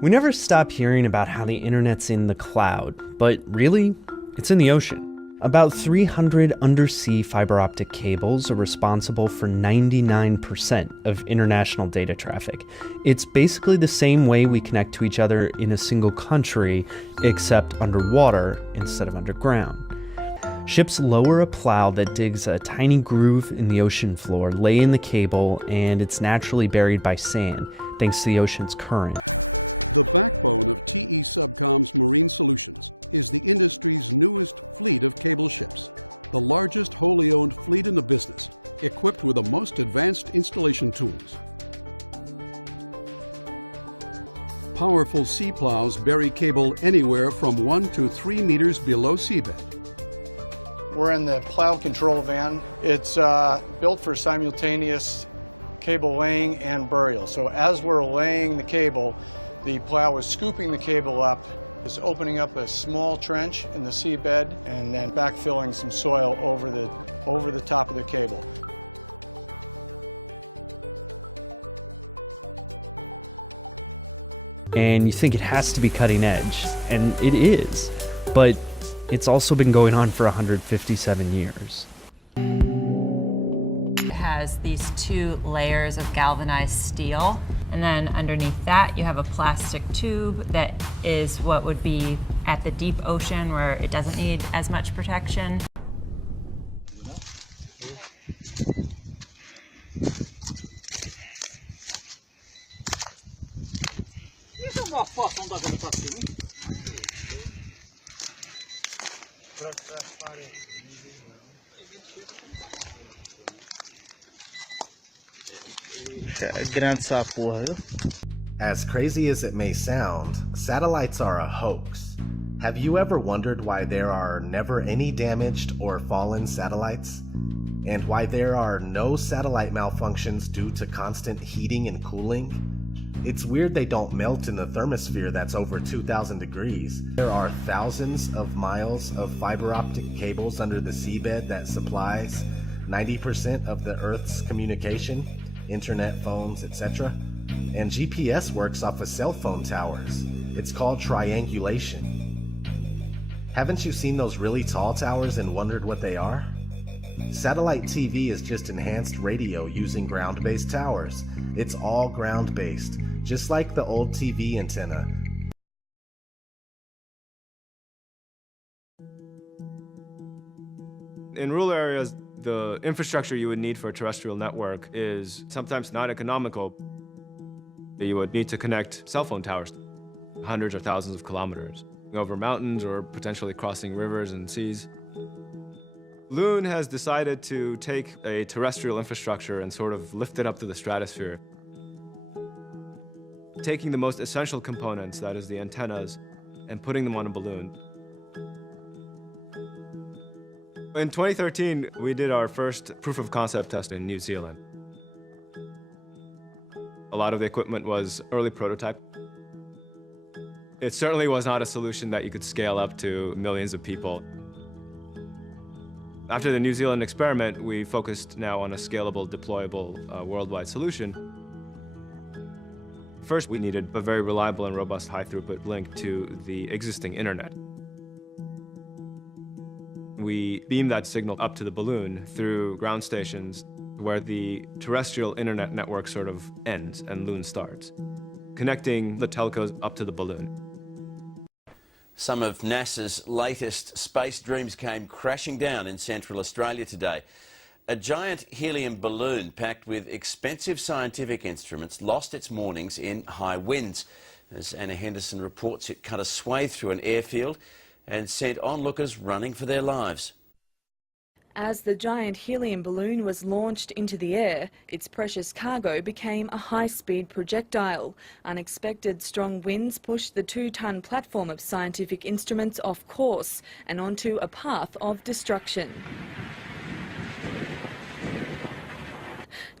We never stop hearing about how the internet's in the cloud, but really, it's in the ocean. About 300 undersea fiber optic cables are responsible for 99% of international data traffic. It's basically the same way we connect to each other in a single country, except underwater instead of underground. Ships lower a plow that digs a tiny groove in the ocean floor, lay in the cable, and it's naturally buried by sand, thanks to the ocean's current. The backbone of TE Subcom's Marine Solutions is the industry's newest fleet of cable ships, the largest wholly owned fleet in the business, equipped with the most advanced installation tools. Powerful sea plows bury cable anywhere from 1 to 3 meters below seabed. We're in the plow control van. It's built for simultaneous cable laying and burial. So as we're laying the cable, the plow is scooping the cable up, is opening up a small trench in the seabed, and then backfilling some soil over the top of the cable. And you think it has to be cutting edge, and it is, but it's also been going on for 157 years. It has these 2 layers of galvanized steel, and then underneath that you have a plastic tube that is what would be at the deep ocean where it doesn't need as much protection. As crazy as it may sound, satellites are a hoax. Have you ever wondered why there are never any damaged or fallen satellites? And why there are no satellite malfunctions due to constant heating and cooling? It's weird they don't melt in the thermosphere that's over 2,000 degrees. There are thousands of miles of fiber optic cables under the seabed that supplies 90% of the Earth's communication, internet, phones, etc. And GPS works off of cell phone towers. It's called triangulation. Haven't you seen those really tall towers and wondered what they are? Satellite TV is just enhanced radio using ground-based towers. It's all ground-based, just like the old TV antenna. In rural areas, the infrastructure you would need for a terrestrial network is sometimes not economical. You would need to connect cell phone towers hundreds or thousands of kilometers over mountains or potentially crossing rivers and seas. Loon has decided to take a terrestrial infrastructure and sort of lift it up to the stratosphere, taking the most essential components, that is the antennas, and putting them on a balloon. In 2013, we did our first proof of concept test in New Zealand. A lot of the equipment was early prototype. It certainly was not a solution that you could scale up to millions of people. After the New Zealand experiment, we focused now on a scalable, deployable, worldwide solution. First, we needed a very reliable and robust high-throughput link to the existing internet. We beamed that signal up to the balloon through ground stations where the terrestrial internet network sort of ends and Loon starts, connecting the telcos up to the balloon. Some of NASA's latest space dreams came crashing down in Central Australia today. A giant helium balloon packed with expensive scientific instruments lost its moorings in high winds. As Anna Henderson reports, it cut a swathe through an airfield and sent onlookers running for their lives. As the giant helium balloon was launched into the air, its precious cargo became a high-speed projectile. Unexpected strong winds pushed the 2-ton platform of scientific instruments off course and onto a path of destruction.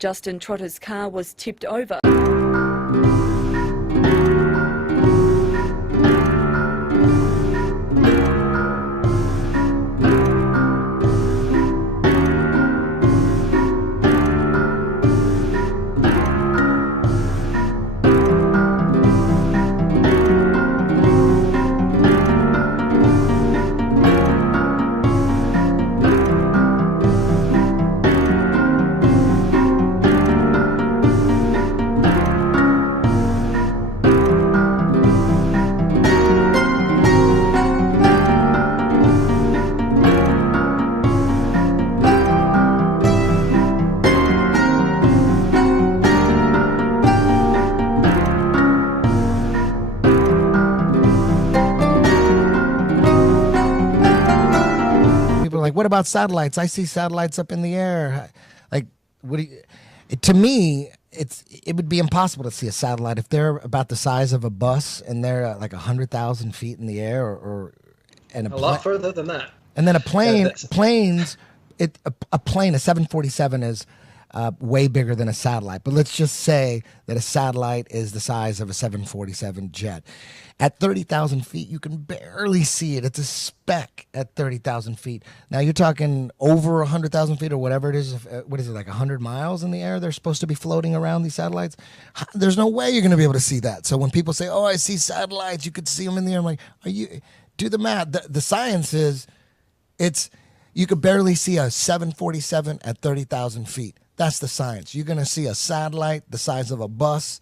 Justin Trotter's car was tipped over. like, what about satellites? I see satellites up in the air. Like, to me, it would be impossible to see a satellite if they're about the size of a bus and they're like 100,000 feet in the air, and a lot further than that. And then a plane, a 747 is way bigger than a satellite. But let's just say that a satellite is the size of a 747 jet. At 30,000 feet, you can barely see it. It's a speck at 30,000 feet. Now you're talking over 100,000 feet or whatever it is. What is it, like 100 miles in the air? They're supposed to be floating around, these satellites. There's no way you're going to be able to see that. So when people say, "Oh, I see satellites," you could see them in the air. I'm like, do the math. The science is, you could barely see a 747 at 30,000 feet. That's the science. You're going to see a satellite the size of a bus